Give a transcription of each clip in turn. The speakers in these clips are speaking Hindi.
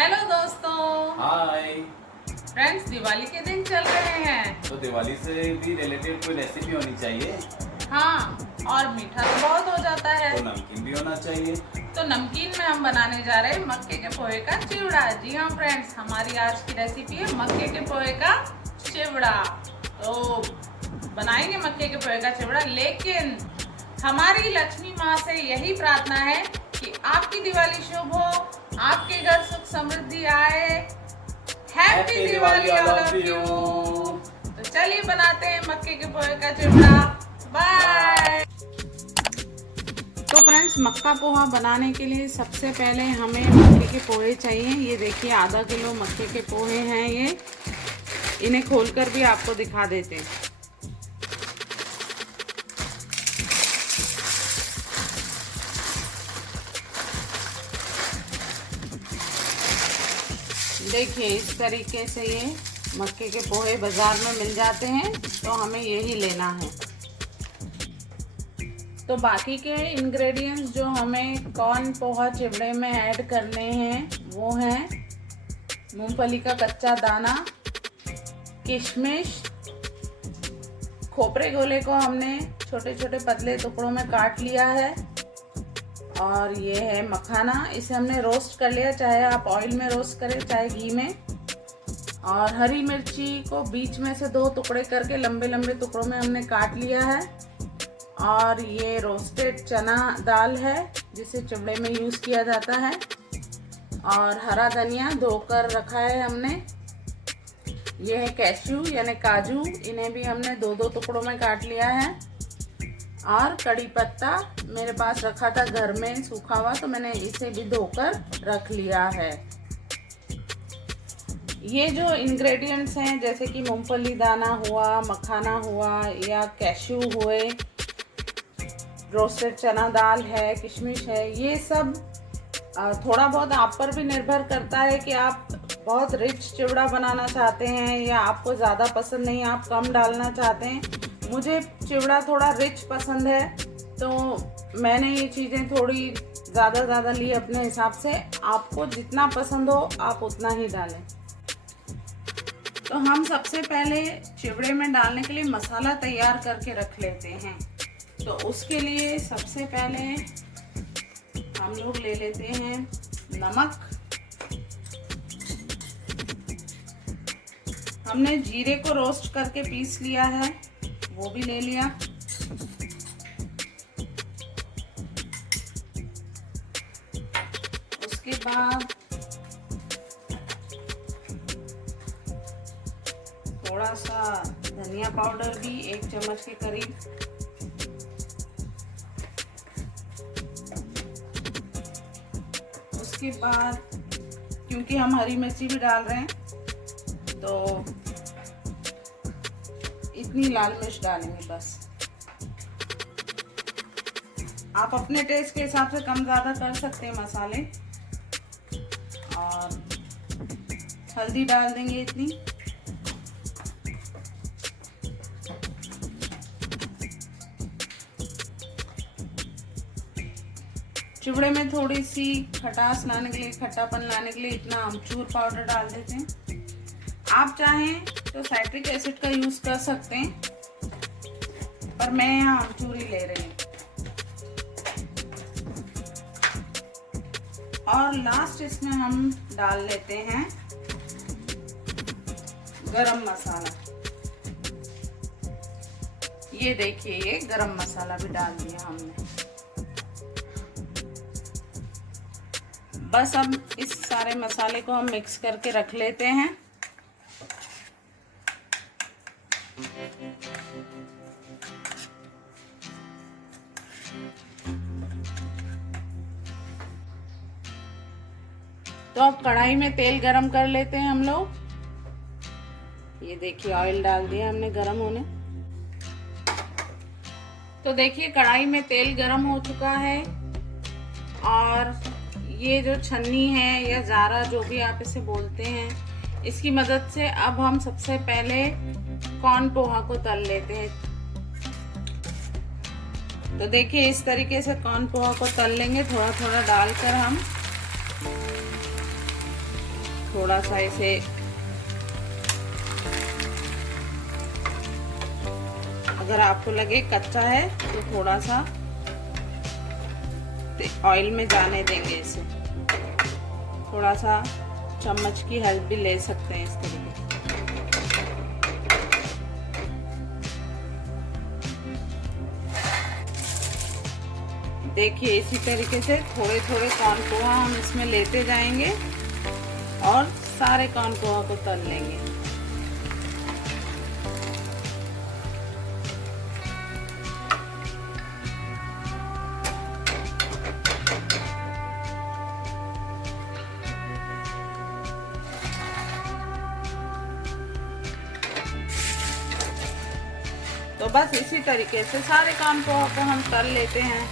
हेलो दोस्तों। हाय फ्रेंड्स, दिवाली के दिन चल रहे हैं तो दिवाली से भी रिलेटेड कोई रेसिपी होनी चाहिए। हाँ, और मीठा तो बहुत हो जाता है तो नमकीन भी होना चाहिए। तो नमकीन में हम बनाने जा रहे हैं मक्के के पोहे का चिवड़ा। जी हाँ फ्रेंड्स, हमारी आज की रेसिपी है मक्के के पोहे का चिवड़ा। तो बनाएंगे मक्के के पोहे का चिवड़ा, लेकिन हमारी लक्ष्मी माँ से यही प्रार्थना है कि आपकी दिवाली शुभ हो, आपके घर सुख समृद्धि आए। Happy Diwali all of you. तो चलिए बनाते हैं मक्के के पोहे का चिवड़ा। बाय। तो फ्रेंड्स, मक्का पोहा बनाने के लिए सबसे पहले हमें मक्के के पोहे चाहिए। ये देखिए, आधा किलो मक्के के पोहे हैं ये। इन्हें खोलकर भी आपको दिखा देते हैं। देखिए, इस तरीके से ये मक्के के पोहे बाजार में मिल जाते हैं, तो हमें यही लेना है। तो बाकी के इंग्रेडिएंट्स जो हमें कॉर्न पोहा चिवड़े में ऐड करने हैं वो हैं मूंगफली का कच्चा दाना, किशमिश, खोपरे गोले को हमने छोटे छोटे पतले टुकड़ों में काट लिया है, और ये है मखाना। इसे हमने रोस्ट कर लिया, चाहे आप ऑयल में रोस्ट करें चाहे घी में। और हरी मिर्ची को बीच में से 2 टुकड़े करके लंबे लंबे टुकड़ों में हमने काट लिया है। और ये रोस्टेड चना दाल है जिसे चिवड़े में यूज़ किया जाता है। और हरा धनिया धोकर रखा है हमने। ये है कैश्यू यानी काजू, इन्हें भी हमने 2-2 टुकड़ों में काट लिया है। और कड़ी पत्ता मेरे पास रखा था घर में सूखा हुआ, तो मैंने इसे भी धोकर रख लिया है। ये जो इंग्रेडिएंट्स हैं जैसे कि मूंगफली दाना हुआ, मखाना हुआ या कैश्यू हुए, रोस्टेड चना दाल है, किशमिश है, ये सब थोड़ा बहुत आप पर भी निर्भर करता है कि आप बहुत रिच चिवड़ा बनाना चाहते हैं या आपको ज़्यादा पसंद नहीं, आप कम डालना चाहते हैं। मुझे चिवड़ा थोड़ा रिच पसंद है, तो मैंने ये चीज़ें थोड़ी ज़्यादा ली अपने हिसाब से। आपको जितना पसंद हो आप उतना ही डालें। तो हम सबसे पहले चिवड़े में डालने के लिए मसाला तैयार करके रख लेते हैं। तो उसके लिए सबसे पहले हम लोग ले लेते हैं नमक। हमने जीरे को रोस्ट करके पीस लिया है, वो भी ले लिया। उसके बाद थोड़ा सा धनिया पाउडर भी 1 चम्मच के करीब। उसके बाद क्योंकि हम हरी मिर्ची भी डाल रहे हैं तो इतनी लाल मिर्च डालेंगे बस। आप अपने टेस्ट के हिसाब से कम ज़्यादा कर सकते हैं मसाले। और हल्दी डाल देंगे इतनी। चिवड़े में थोड़ी सी खटास लाने के लिए, खट्टापन लाने के लिए इतना अमचूर पाउडर डाल देते हैं। आप चाहें तो साइट्रिक एसिड का यूज़ कर सकते हैं, पर मैं यहाँ अमचूर ही ले रही हूँ। और लास्ट इसमें हम डाल लेते हैं गरम मसाला। ये देखिए, ये गरम मसाला भी डाल दिया हमने। बस अब इस सारे मसाले को हम मिक्स करके रख लेते हैं। तो अब कढ़ाई में तेल गरम कर लेते हैं हम लोग। ये देखिए, ऑयल डाल दिया हमने गरम होने। तो देखिए, कढ़ाई में तेल गरम हो चुका है। और ये जो छन्नी है या जारा, जो भी आप इसे बोलते हैं, इसकी मदद से अब हम सबसे पहले कॉर्न पोहा को तल लेते हैं। तो देखिए, इस तरीके से कॉर्न पोहा को तल लेंगे, थोड़ा थोड़ा डालकर हम। थोड़ा सा इसे अगर आपको लगे कच्चा है तो थोड़ा सा ऑयल में जाने देंगे इसे। थोड़ा सा चम्मच की हेल्प भी ले सकते हैं इस तरीके से। देखिए इसी तरीके से थोड़े थोड़े कॉर्न पोहा हम इसमें लेते जाएंगे और सारे कॉर्न पोहा को तल लेंगे। तो बस इसी तरीके से सारे कॉर्न पोहा को हम तल लेते हैं।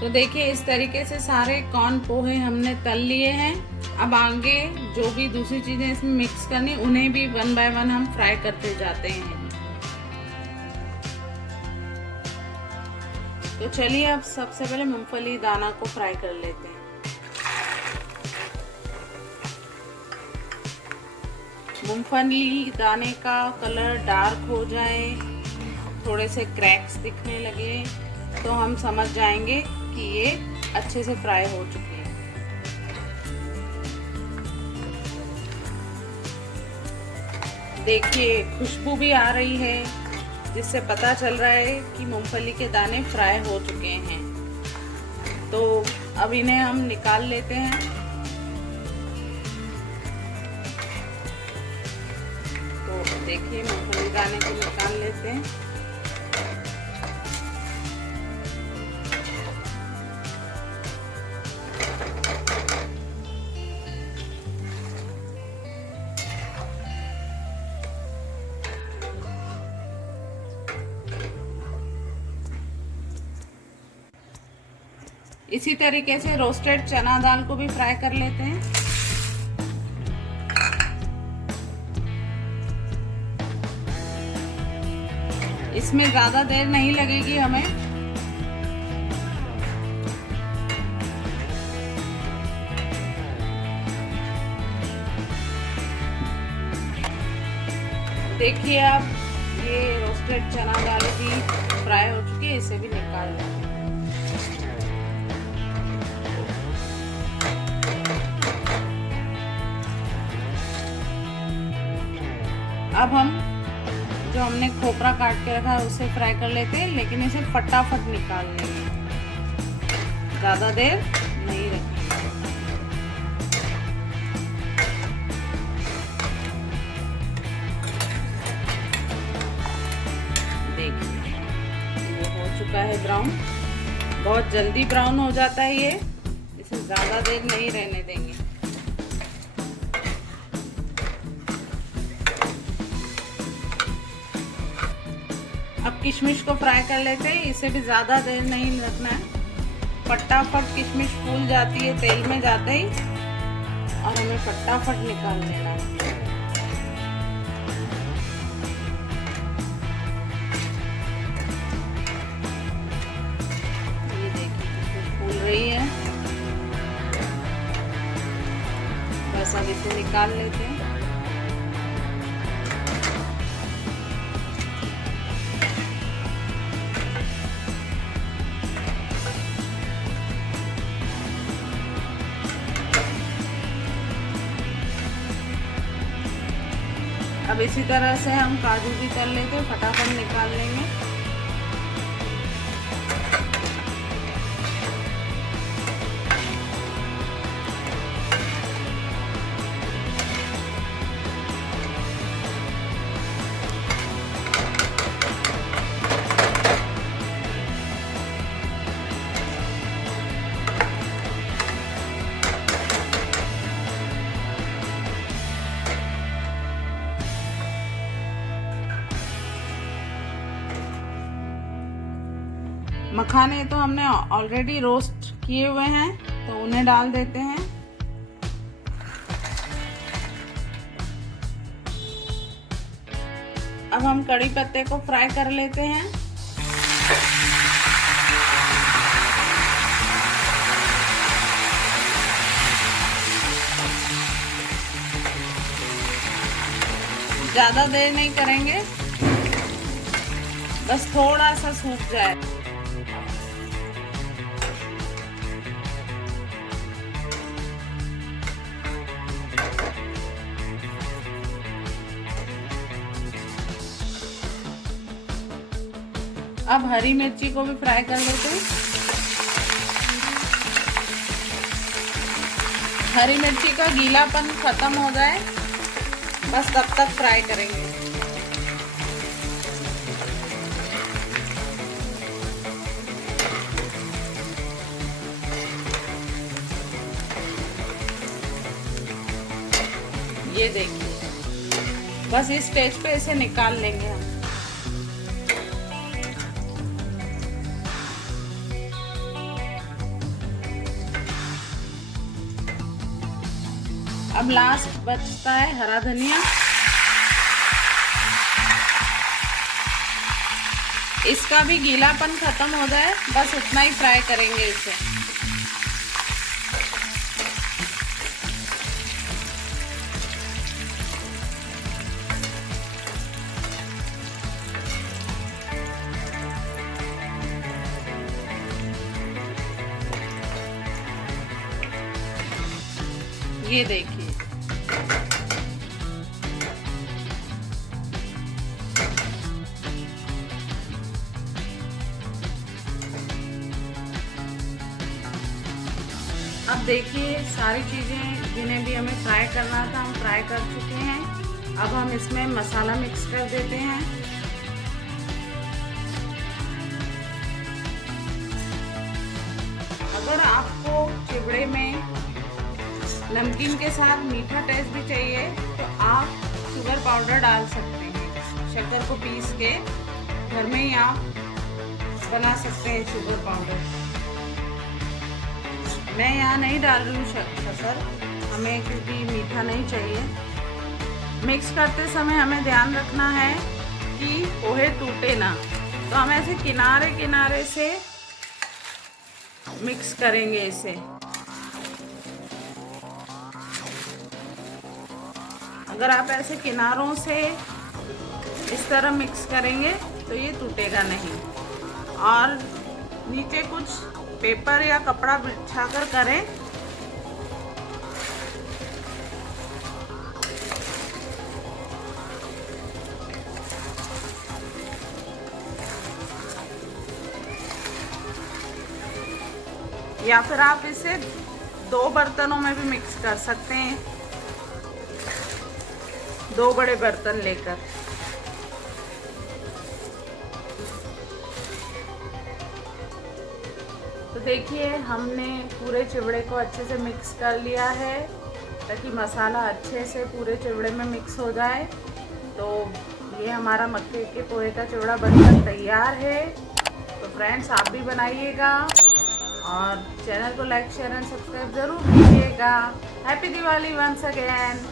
तो देखिए इस तरीके से सारे कॉर्न पोहे हमने तल लिए हैं। अब आगे जो भी दूसरी चीजें इसमें मिक्स करनी उन्हें भी वन बाय वन हम फ्राई करते जाते हैं। तो चलिए अब सबसे पहले मूंगफली दाना को फ्राई कर लेते हैं। मूंगफली दाने का कलर डार्क हो जाए, थोड़े से क्रैक्स दिखने लगे तो हम समझ जाएंगे कि ये अच्छे से फ्राई हो चुके हैं। देखिए खुशबू भी आ रही है जिससे पता चल रहा है कि मूंगफली के दाने फ्राई हो चुके हैं। तो अब इन्हें हम निकाल लेते हैं। तो देखिए मूंगफली दाने को निकाल लेते हैं। इसी तरीके से रोस्टेड चना दाल को भी फ्राई कर लेते हैं। इसमें ज्यादा देर नहीं लगेगी हमें। देखिए अब ये रोस्टेड चना दाल भी फ्राई हो चुकी है, इसे भी निकाल लेते हैं। अब हम जो हमने खोपरा काट के रखा है उसे फ्राई कर लेते हैं, लेकिन इसे फटाफट निकाल लेंगे, ज़्यादा देर नहीं रखेंगे। देखिए ये हो चुका है ब्राउन, बहुत जल्दी ब्राउन हो जाता है ये, इसे ज़्यादा देर नहीं रहने देंगे। अब किशमिश को फ्राई कर लेते हैं, इसे भी ज़्यादा देर नहीं रखना है। फटाफट किशमिश फूल जाती है तेल में जाते ही और हमें फटाफट निकाल लेना है। ये देखिए किशमिश फूल रही है, बस अब इसे निकाल लेते हैं। अब इसी तरह से हम काजू भी तल लेते हैं, फटाफट निकाल लेंगे। मखाने तो हमने ऑलरेडी रोस्ट किए हुए हैं, तो उन्हें डाल देते हैं। अब हम कड़ी पत्ते को फ्राई कर लेते हैं। ज़्यादा देर नहीं करेंगे, बस थोड़ा सा सूख जाए। अब हरी मिर्ची को भी फ्राई कर लेते हैं। हरी मिर्ची का गीलापन खत्म हो जाए, बस तब तक फ्राई करेंगे। ये देखिए, बस इस स्टेज पे इसे निकाल लेंगे हम। अब लास्ट बचता है हरा धनिया। इसका भी गीलापन खत्म हो जाए, बस उतना ही फ्राई करेंगे इसे। ये देखिए, अब देखिए सारी चीज़ें जिन्हें भी हमें फ्राई करना था हम फ्राई कर चुके हैं। अब हम इसमें मसाला मिक्स कर देते हैं। अगर आपको चिवड़े में नमकीन के साथ मीठा टेस्ट भी चाहिए तो आप शुगर पाउडर डाल सकते हैं। शक्कर को पीस के घर में ही आप बना सकते हैं शुगर पाउडर। मैं यहाँ नहीं डाल रही हूँ शक्कर, हमें क्योंकि मीठा नहीं चाहिए। मिक्स करते समय हमें ध्यान रखना है कि पोहे टूटे ना, तो हम ऐसे किनारे किनारे से मिक्स करेंगे इसे। अगर आप ऐसे किनारों से इस तरह मिक्स करेंगे तो ये टूटेगा नहीं। और नीचे कुछ पेपर या कपड़ा बिछाकर करें। या फिर आप इसे 2 बर्तनों में भी मिक्स कर सकते हैं, 2 बड़े बर्तन लेकर। तो देखिए हमने पूरे चिवड़े को अच्छे से मिक्स कर लिया है ताकि मसाला अच्छे से पूरे चिवड़े में मिक्स हो जाए। तो ये हमारा मक्के के पोहे का चिवड़ा बनकर तैयार है। तो फ्रेंड्स आप भी बनाइएगा और चैनल को लाइक शेयर एंड सब्सक्राइब ज़रूर कीजिएगा। Happy Diwali once again.